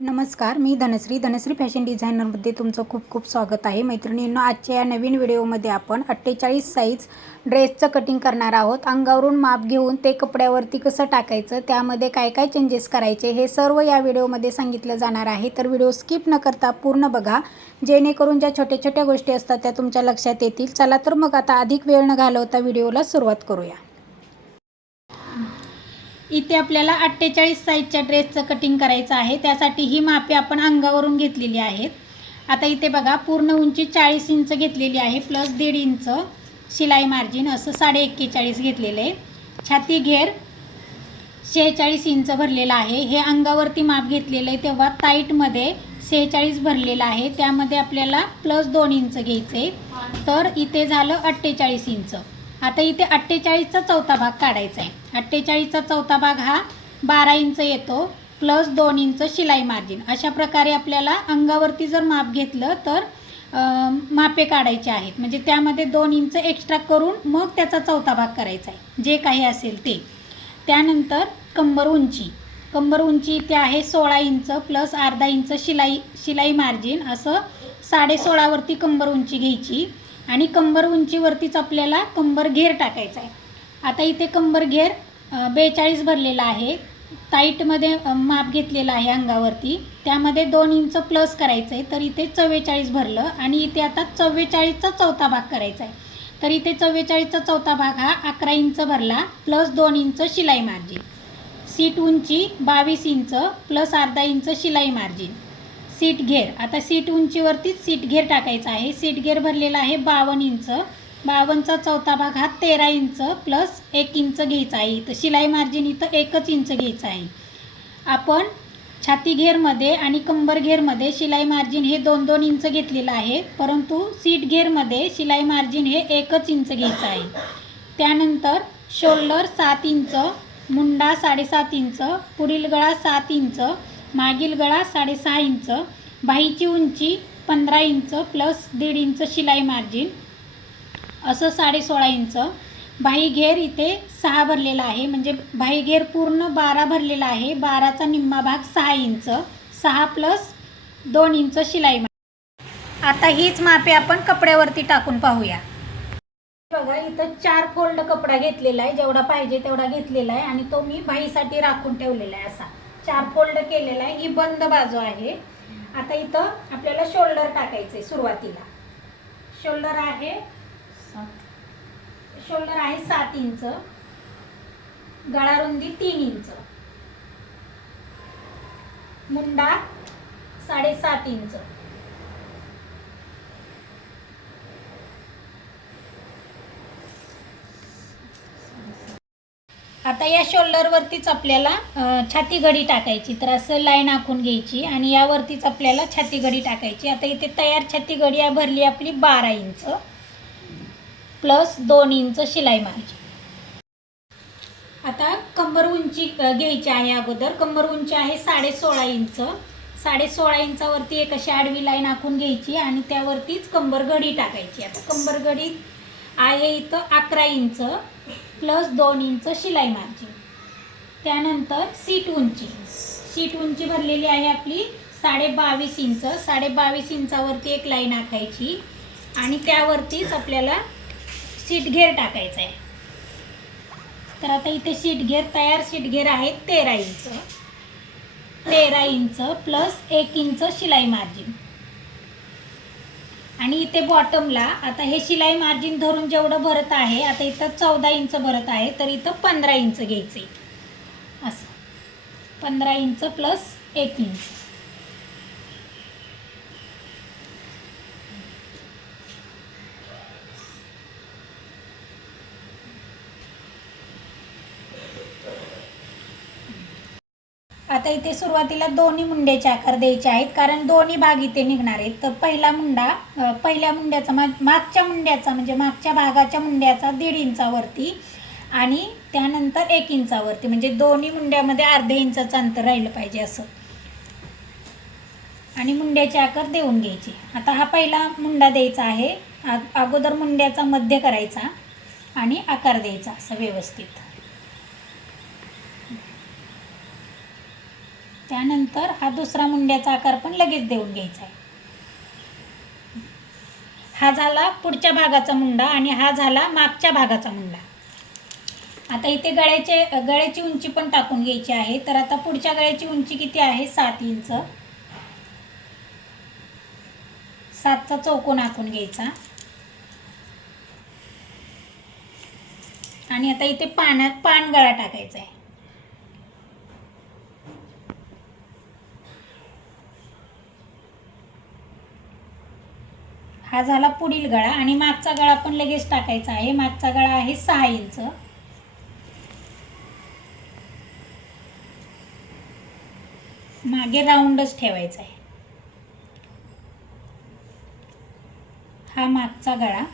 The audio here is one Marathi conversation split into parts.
नमस्कार मी धनश्री. धनश्री फॅशन डिझायनरमध्ये तुमचं खूप खूप स्वागत आहे. मैत्रिणींनो आजच्या या नवीन व्हिडिओमध्ये आपण अठ्ठेचाळीस साईज ड्रेसचं कटिंग करणार आहोत. अंगावरून माप घेऊन ते कपड्यावरती कसं टाकायचं त्यामध्ये काय काय चेंजेस करायचे हे सर्व या व्हिडिओमध्ये सांगितलं जाणार आहे. तर व्हिडिओ स्किप न करता पूर्ण बघा. जेणेकरून ज्या छोट्या छोट्या गोष्टी असतात त्या तुमच्या लक्षात येतील. चला तर मग आता अधिक वेळ न घालवता व्हिडिओला सुरुवात करूया. इथे आपल्याला अठ्ठेचाळीस साईजच्या ड्रेसचं कटिंग करायचं आहे. त्यासाठी ही मापे आपण अंगावरून घेतलेली आहेत. आता इथे बघा पूर्ण उंची चाळीस इंच घेतलेली आहे प्लस दीड इंच शिलाई मार्जिन असं साडे एक्केचाळीस घेतलेलं आहे. छाती घेर शेहेचाळीस इंच भरलेलं आहे. हे अंगावरती माप घेतलेलं आहे तेव्हा ताईटमध्ये सेहेचाळीस भरलेलं आहे. त्यामध्ये आपल्याला प्लस दोन इंच घ्यायचे. तर इथे झालं अठ्ठेचाळीस इंच आता इथे अठ्ठेचाळीसचा चौथा भाग काढायचा आहे. अठ्ठेचाळीसचा चौथा भाग हा बारा इंच येतो प्लस दोन इंच शिलाई मार्जिन अशा प्रकारे आपल्याला अंगावरती जर माप घेतलं तर मापे काढायचे आहेत. म्हणजे त्यामध्ये दोन इंच एक्स्ट्रा करून मग त्याचा चौथा भाग करायचा आहे. जे काही असेल ते. त्यानंतर कंबर उंची. कंबर उंची इथे आहे सोळा इंच प्लस अर्धा इंच शिलाई शिलाई मार्जिन असं साडे सोळावरती कंबर उंची घ्यायची. आणि कंबर उंचीवरतीच आपल्याला कंबर घेर टाकायचा आहे आता इथे कंबर घेर बेचाळीस भरलेला आहे. टाईटमध्ये माप घेतलेलं आहे अंगावरती. त्यामध्ये दोन इंच प्लस करायचं आहे तर इथे चव्वेचाळीस भरलं आणि इथे आता चव्वेचाळीसचा चौथा भाग करायचा आहे तर इथे चव्वेचाळीसचा चौथा भाग हा अकरा इंच भरला प्लस दोन इंच शिलाई मार्जिन सीट उंची बावीस इंच प्लस अर्धा इंच शिलाई मार्जिन सीट घेर. आता सीट उंचीवरतीच सीट घेर टाकायचा आहे. सीट घेर भरलेला आहे बावन्न इंच. बावन्नचा चौथा भाग हा तेरा इंच प्लस एक इंच घ्यायचा आहे. इथं शिलाई मार्जिन इथं एकच इंच घ्यायचं आहे. आपण छाती घेरमध्ये आणि कंबर घेरमध्ये शिलाई मार्जिन हे दोन दोन इंच घेतलेलं आहे. परंतु सीट घेरमध्ये शिलाई मार्जिन हे एकच इंच घ्यायचं आहे. त्यानंतर शोल्डर सात इंच मुंडा साडेसात इंच पुढील गळा सात इंच मागील गळा साडेसहा इंच बाहीची उंची पंधरा इंच प्लस दीड इंच शिलाई मार्जिन असं साडे सोळा इंच. बाही घेर इथे सहा भरलेला आहे म्हणजे बाही घेर पूर्ण बारा भरलेला आहे बाराचा निम्मा भाग सहा इंच सहा प्लस दोन इंच शिलाई मार्जिन. आता हीच मापे आपण कपड्यावरती टाकून पाहूया. बघा इथं चार फोल्ड कपडा घेतलेला आहे जेवढा पाहिजे तेवढा घेतलेला आहे आणि तो मी बाईसाठी राखून ठेवलेला आहे असा. चार फोल्ड केलेला आहे ही बंद बाजू आहे. आता इथं आपल्याला शोल्डर टाकायचं आहे सुरुवातीला. शोल्डर आहे शोल्डर आहे सात इंच. गळारुंदी तीन इंच. मुंडा साडेसात इंच. आता या शोल्डरवरतीच आपल्याला छाती घडी टाकायची. तर असं लाईन आखून घ्यायची आणि यावरतीच आपल्याला छाती घडी टाकायची. आता इथे तयार छाती घडी आहे भरली आपली बारा इंच. प्लस दोन इंच शिलाई मारायची. आता कंबर उंची घ्यायची आहे अगोदर. कंबर उंची आहे साडे सोळा इंच. साडे सोळा इंचावरती एक अशी आडवी लाईन आखून घ्यायची आणि त्यावरतीच कंबर घडी टाकायची. आता कंबर घडी आहे इथं अकरा इंच. प्लस दोन इंच शिलाई मार्जिन. त्यानंतर सीट उंची. सीट उंची भरलेली आहे आपली साडे बावीस इंच. साडे बावीस इंचावरती एक लाईन आखायची आणि त्यावरतीच आपल्याला सीट घेर टाकायचा आहे तर आता इथे सीट घेर तयार सीट घेर आहे तेरा इंच. तेरा इंच प्लस एक इंच शिलाई मार्जिन. आणि इथे बॉटमला आता हे शिलाई मार्जिन धरून जेवढं भरत आहे आता इथं चौदा इंच भरत आहे तर इथं पंधरा इंच घ्यायचं. आहे असं. पंधरा इंच प्लस एक इंच. आता इथे सुरुवातीला दोन्ही मुंड्याचे आकार द्यायचे आहेत कारण दोन्ही भाग इथे निघणार आहेत. तर पहिला मुंडा पहिल्या मुंड्याचा मा मागच्या मुंड्याचा म्हणजे मागच्या भागाच्या मुंड्याचा दीड इंचावरती आणि त्यानंतर एक इंचावरती म्हणजे दोन्ही मुंड्यामध्ये अर्धे इंचाचं अंतर राहिलं पाहिजे असं. आणि मुंड्याचे आकार देऊन घ्यायचे. आता हा पहिला मुंडा द्यायचा आहे. अगोदर मुंड्याचा मध्य करायचा आणि आकार द्यायचा असं व्यवस्थित. त्यानंतर हा दुसरा मुंड्याचा आकार पण लगेच देऊन घ्यायचा आहे. हा झाला पुढच्या भागाचा मुंडा आणि हा झाला मागच्या भागाचा मुंडा. आता इथे गळ्याचे गळ्याची उंची पण टाकून घ्यायची आहे. तर आता पुढच्या गळ्याची उंची किती आहे? सात इंच. सातचा चौकोन आखून घ्यायचा. आणि आता इथे पाण्यात पान गळा टाकायचा आहे. हा झाला पुढील गळा आणि मागचा गळा पण लगेच टाकायचा आहे. मागचा गळा आहे सहा इंच. मागे राऊंडच ठेवायचा आहे. हा मागचा गळा.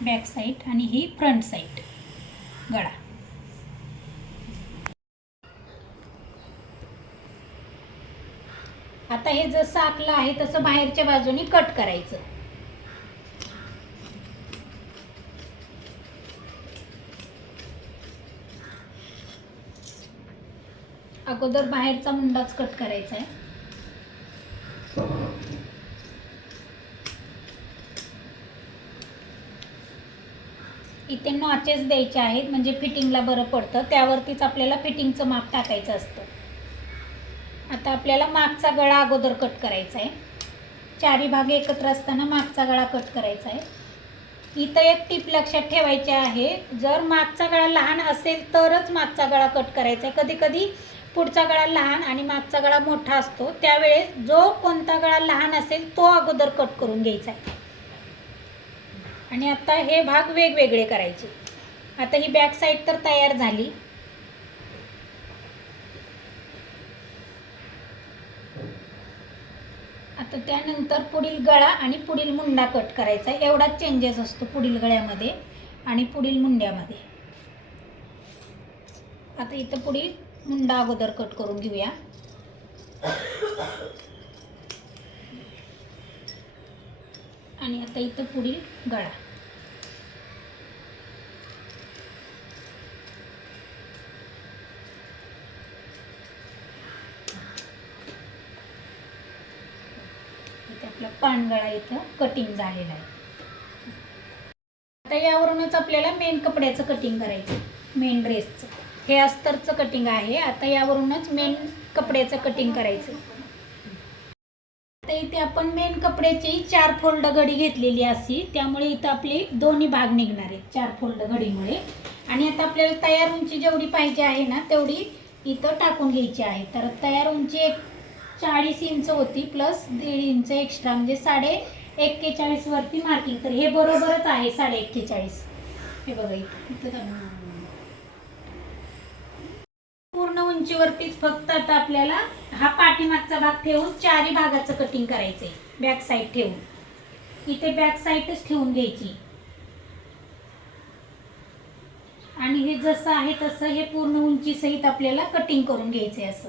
बॅक साईड आणि ही फ्रंट साईड गळा. आता हे जसं आखलं आहे तसं बाहेरच्या बाजूनी कट करायचं. अगोदर बाहेरचा मुंडाच कट करायचा आहे. इथे नॉचेस द्यायचे आहेत म्हणजे फिटिंगला बरं पडतं. त्यावरतीच आपल्याला फिटिंगचं माप टाकायचं असतं. आता आपल्याला मागचा गळा अगोदर कट करायचा आहे. चारी भाग एकत्र असताना मागचा गळा कट करायचा आहे. इथं एक टीप लक्षात ठेवायची आहे. जर मागचा गळा लहान असेल तरच मागचा गळा कट करायचा आहे. कधी कधी पुढचा गळा लहान आणि मागचा गळा मोठा असतो. त्यावेळेस जो कोणता गळा लहान असेल तो अगोदर कट करून घ्यायचा आहे. आणि आता हे भाग वेगवेगळे करायचे. आता ही बॅक साईड तर तयार झाली. तर त्यानंतर पुढील गळा आणि पुढील मुंडा कट करायचा. आहे एवढाच चेंजेस असतो पुढील गळ्यामध्ये आणि पुढील मुंड्यामध्ये. आता इथं पुढील मुंडा अगोदर कट करून घेऊया. आणि आता इथं पुढील गळा इथे आपला पानगळा इथं कटिंग झालेला आहे. आता यावरूनच आपल्याला मेन कपड्याचं कटिंग करायचं मेन ड्रेसचं हे अस्तरचं कटिंग आहे. आता यावरूनच मेन कपड्याचं कटिंग करायचं आता इथे आपण मेन कपड्याची चार फोल्ड घडी घेतलेली अशी. त्यामुळे इथं आपले दोन्ही भाग निघणार आहेत. चार फोल्ड घडीमुळे. आणि आता आपल्याला तयार उंची जेवढी पाहिजे आहे ना तेवढी इथं टाकून घ्यायची आहे. तर तयार उंची एक चाळीस इंच होती प्लस दीड इंच एक्स्ट्रा म्हणजे साडे एक्केचाळीस वरती मार्किंग तर हे बरोबरच आहे साडे एक्केचाळीस. हे बघा इथं पूर्ण उंचीवरतीच फक्त आता आपल्याला हा पाठीमागचा भाग ठेवून चारी भागाचं कटिंग करायचंय बॅक साईड ठेवून. इथे बॅक साईडच ठेवून घ्यायची. आणि हे जसं आहे तसं हे पूर्ण उंची सहित आपल्याला कटिंग करून घ्यायचंय असं.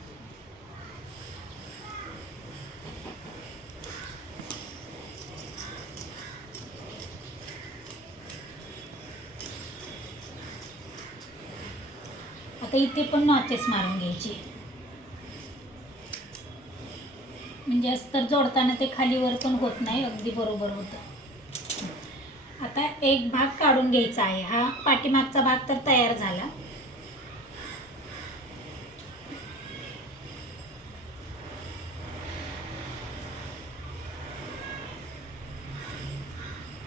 आता इथे पण नॉचेस मारून घ्यायची. म्हणजे अस्तर जोडताना ते खालीवर पण होत नाही अगदी बरोबर होतं. आता एक भाग काढून घ्यायचा आहे. हा पाठीमागचा भाग तर तयार झाला.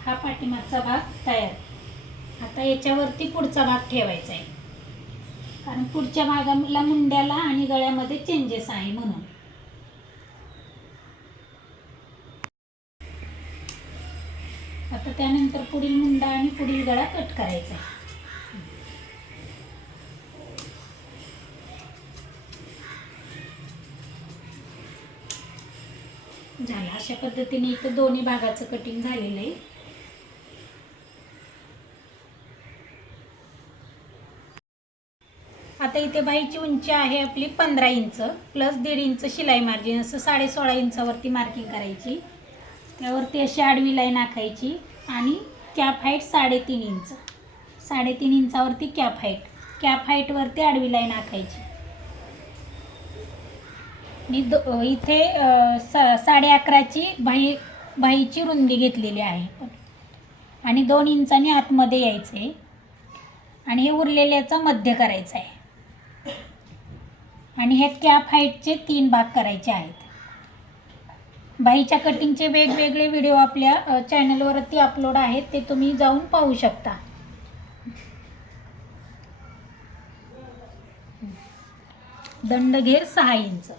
हा पाठीमागचा भाग तयार. आता याच्यावरती पुढचा भाग ठेवायचा आहे. कारण पुढच्या भागाला मुंड्याला आणि गळ्यामध्ये चेंजेस आहे म्हणून. आता त्यानंतर पुढील मुंडा आणि पुढील गळा कट करायचा. आहे झालं अशा पद्धतीने इथं दोन्ही भागाचं कटिंग झालेलं आहे आता इथे बाईची उंची आहे आपली पंधरा इंच प्लस दीड इंच शिलाई मार्जिन असं साडे सोळा इंचावरती मार्किंग करायची. त्यावरती अशी आडवी लाईन आखायची आणि कॅप हाईट साडेतीन इंच. साडेतीन इंचावरती कॅप हाईट कॅप हाईटवरती आडवी लाईन आखायची. आणि दो इथे सा साडे अकराची बाई बाईची रुंदी घेतलेली आहे. आणि दोन इंचाने आतमध्ये यायचं आहे आणि हे उरलेल्याचा मध्य करायचा आहे आणि हे कॅप हाईटचे तीन भाग करायचे आहेत. बाईच्या कटिंगचे वेगवेगळे व्हिडिओ आपल्या चॅनलवरती अपलोड आहेत ते तुम्ही जाऊन पाहू शकता. दंडघेर सहा इंच.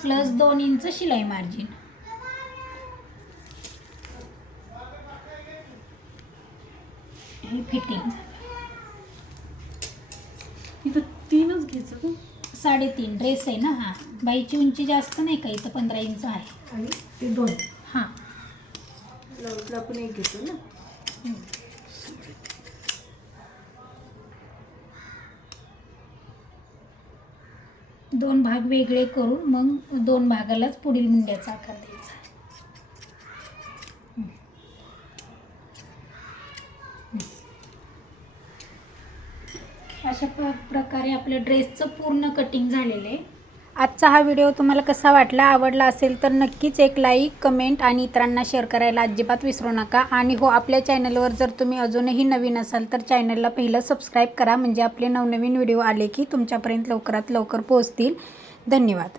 प्लस दोन इंच शिलाई मार्जिन. फिटिंग इथं तीनच घ्यायचं का साडेतीन. ड्रेस आहे ना हा. बाईची उंची जास्त नाही का? इथं पंधरा इंच आहे. आणि ते दोन. हां. ब्लाऊजला आपण एक घेतो ना. दोन भाग वेगळे करून मग दोन भागालाच पुढील मुंड्याचा आकार द्यायचा. अशा प्र प्रकारे आपल्या ड्रेसचं पूर्ण कटिंग झालेलं आहे. आजचा हा व्हिडिओ तुम्हाला कसा वाटला आवडला असेल तर नक्कीच एक लाईक कमेंट आणि इतरांना शेअर करायला अजिबात विसरू नका. आणि हो आपल्या चॅनलवर जर तुम्ही अजूनही नवीन असाल तर चॅनलला पहिलं सबस्क्राईब करा. म्हणजे आपले नवनवीन व्हिडिओ आले की तुमच्यापर्यंत लवकरात लवकर पोहोचतील. धन्यवाद.